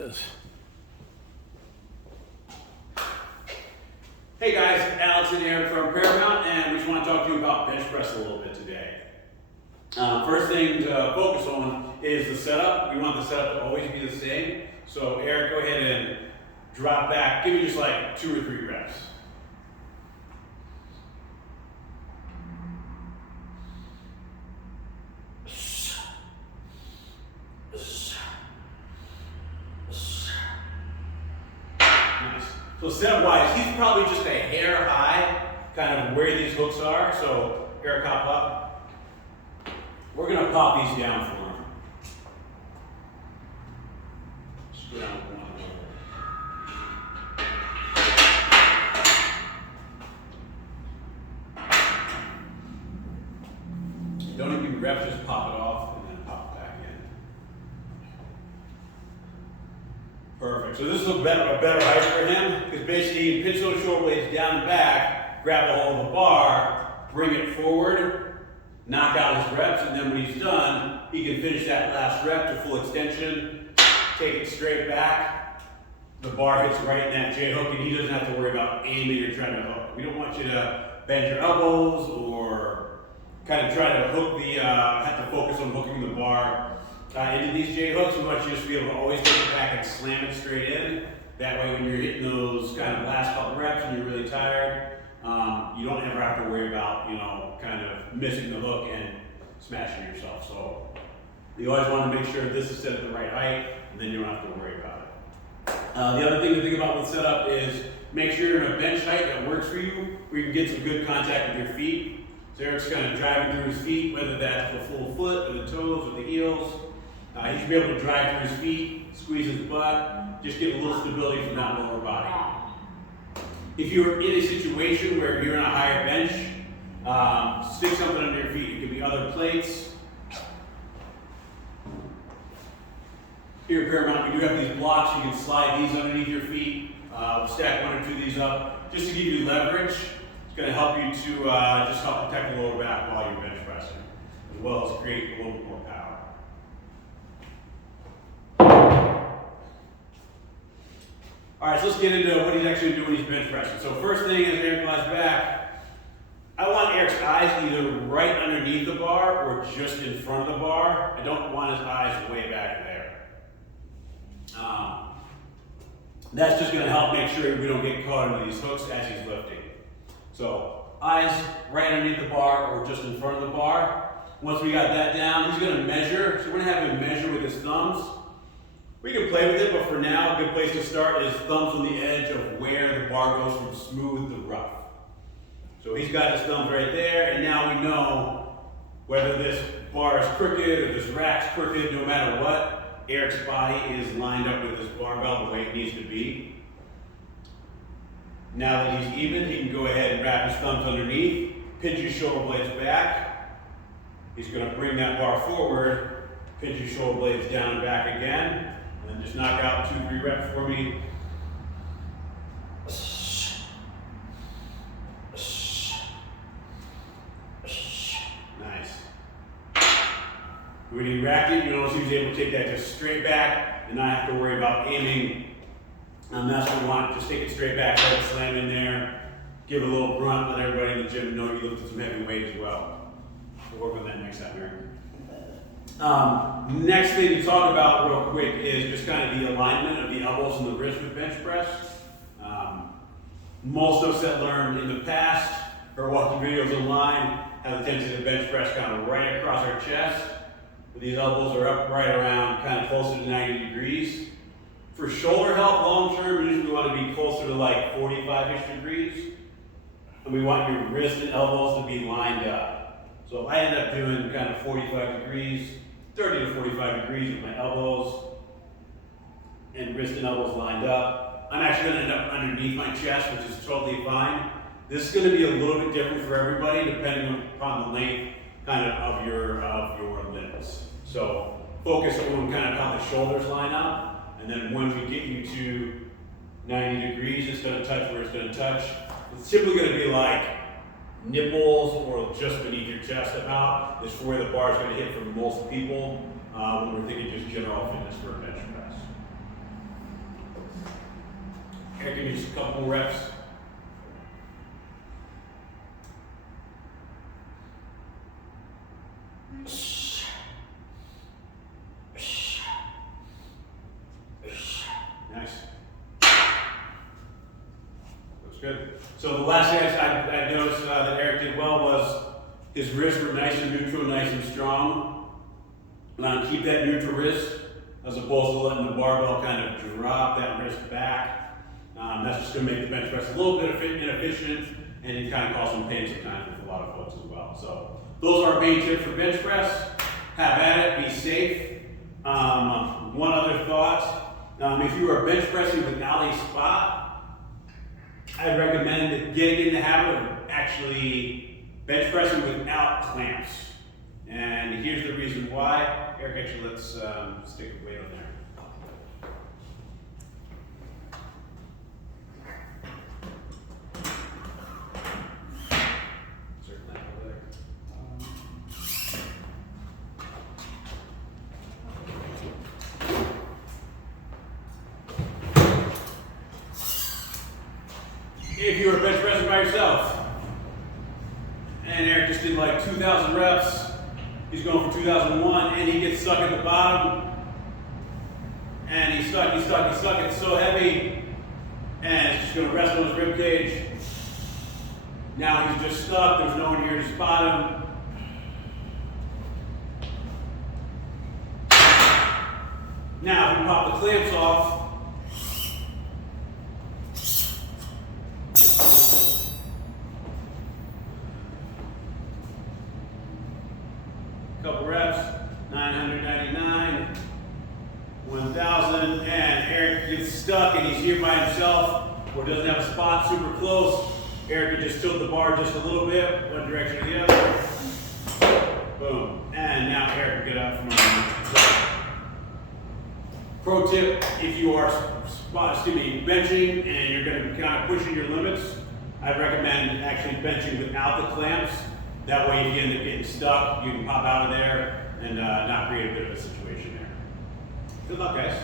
Hey guys, Alex and Eric from Paramount, and we just want to talk to you about bench press a little bit today. First thing to focus on is the setup. We want the setup to always be the same. So Eric, go ahead and drop back. Give me just like 2 or 3 reps. Nice. So setup wise, he's probably just a hair high, kind of where these hooks are. So Eric, hop up. We're gonna pop these down for him. Just go down one more. Don't even reps, just pop it off and then pop it back in. Perfect. So this is a better height for him, because basically he can pitch those shoulder blades down and back, grab a hold of the bar, bring it forward, knock out his reps, and then when he's done, he can finish that last rep to full extension, take it straight back. The bar hits right in that J hook, and he doesn't have to worry about aiming or trying to hook. We don't want you to bend your elbows or kind of try to hook have to focus on hooking the bar into these J hooks. We want you to just be able to always take it back and slam it straight in. That way when you're hitting those kind of last couple reps and you're really tired, you don't ever have to worry about, kind of missing the hook and smashing yourself. So you always want to make sure this is set at the right height, and then you don't have to worry about it. The other thing to think about with setup is make sure you're in a bench height that works for you, where you can get some good contact with your feet. So Eric's kind of driving through his feet, whether that's the full foot, or the toes, or the heels. He should be able to drive through his feet, squeeze his butt, just get a little stability from that lower body. If you're in a situation where you're in a higher bench, stick something under your feet. It could be other plates. Here at Paramount, we do have these blocks. You can slide these underneath your feet. We'll stack 1 or 2 of these up just to give you leverage. It's going to help you to just help protect the lower back while you're bench pressing, as well as create a little bit more power. All right, so let's get into what he's actually doing when he's bench pressing. So first thing is Eric lies back. I want Eric's eyes either right underneath the bar or just in front of the bar. I don't want his eyes way back there. That's just going to help make sure we don't get caught into these hooks as he's lifting. So eyes right underneath the bar or just in front of the bar. Once we got that down, he's going to measure. So we're going to have him measure with his thumbs. We can play with it, but for now, a good place to start is thumbs on the edge of where the bar goes from smooth to rough. So he's got his thumbs right there, and now we know whether this bar is crooked or this rack's crooked, no matter what, Eric's body is lined up with this barbell the way it needs to be. Now that he's even, he can go ahead and wrap his thumbs underneath, pinch his shoulder blades back. He's going to bring that bar forward, pinch his shoulder blades down and back again. And then just knock out 2 or 3 reps for me. Nice. When he racked it, you notice he was able to take that just straight back and not have to worry about aiming. That's what we want. Just take it straight back, let it slam in there, give it a little grunt, let everybody in the gym know you lifted some heavy weight as well. We'll work on that next time, Eric. Next thing to talk about real quick is just kind of the alignment of the elbows and the wrist with bench press. Most of us that learned in the past or watching videos online have the tendency to bench press kind of right across our chest. These elbows are up right around kind of closer to 90 degrees. For shoulder health long term, usually we want to be closer to like 45-ish degrees. And we want your wrist and elbows to be lined up. So I end up doing kind of 45 degrees, 30 to 45 degrees with my elbows and wrist and elbows lined up. I'm actually going to end up underneath my chest, which is totally fine. This is going to be a little bit different for everybody depending upon the length kind of your limbs. So focus on kind of how the shoulders line up. And then when we get you to 90 degrees, it's going to touch where it's going to touch. It's typically going to be like nipples or just beneath your chest about. Is where the bar is going to hit for most people when we're thinking just general fitness for a bench press. a couple more reps. Nice. Looks good. So the last thing I noticed that Eric did well was his wrists were nice and neutral, nice and strong. Keep that neutral wrist as opposed to letting the barbell kind of drop that wrist back. That's just going to make the bench press a little bit inefficient, and it kind of cause some pain sometimes with a lot of folks as well. So those are our main tips for bench press. Have at it, be safe. One other thought, if you are bench pressing without a spot, I'd recommend getting in the habit of actually bench pressing without clamps. And here's the reason why. Eric, actually, let's stick a weight on there. Circle that over there. If you were bench pressing by yourself, and Eric just did like 2,000 reps, he's going for 2001, and he gets stuck at the bottom, and he's stuck, it's so heavy, and it's just going to rest on his rib cage. Now he's just stuck, there's no one here to spot him. Now, if we pop the clamps off, couple reps, 999, 1,000, and Eric gets stuck and he's here by himself or doesn't have a spot super close. Eric can just tilt the bar just a little bit, one direction or the other. Boom. And now Eric can get up from underneath. Pro tip, if you are benching and you're going to be kind of pushing your limits, I recommend actually benching without the clamps. That way, if you end up getting stuck, you can pop out of there and not create a bit of a situation there. Good luck, guys.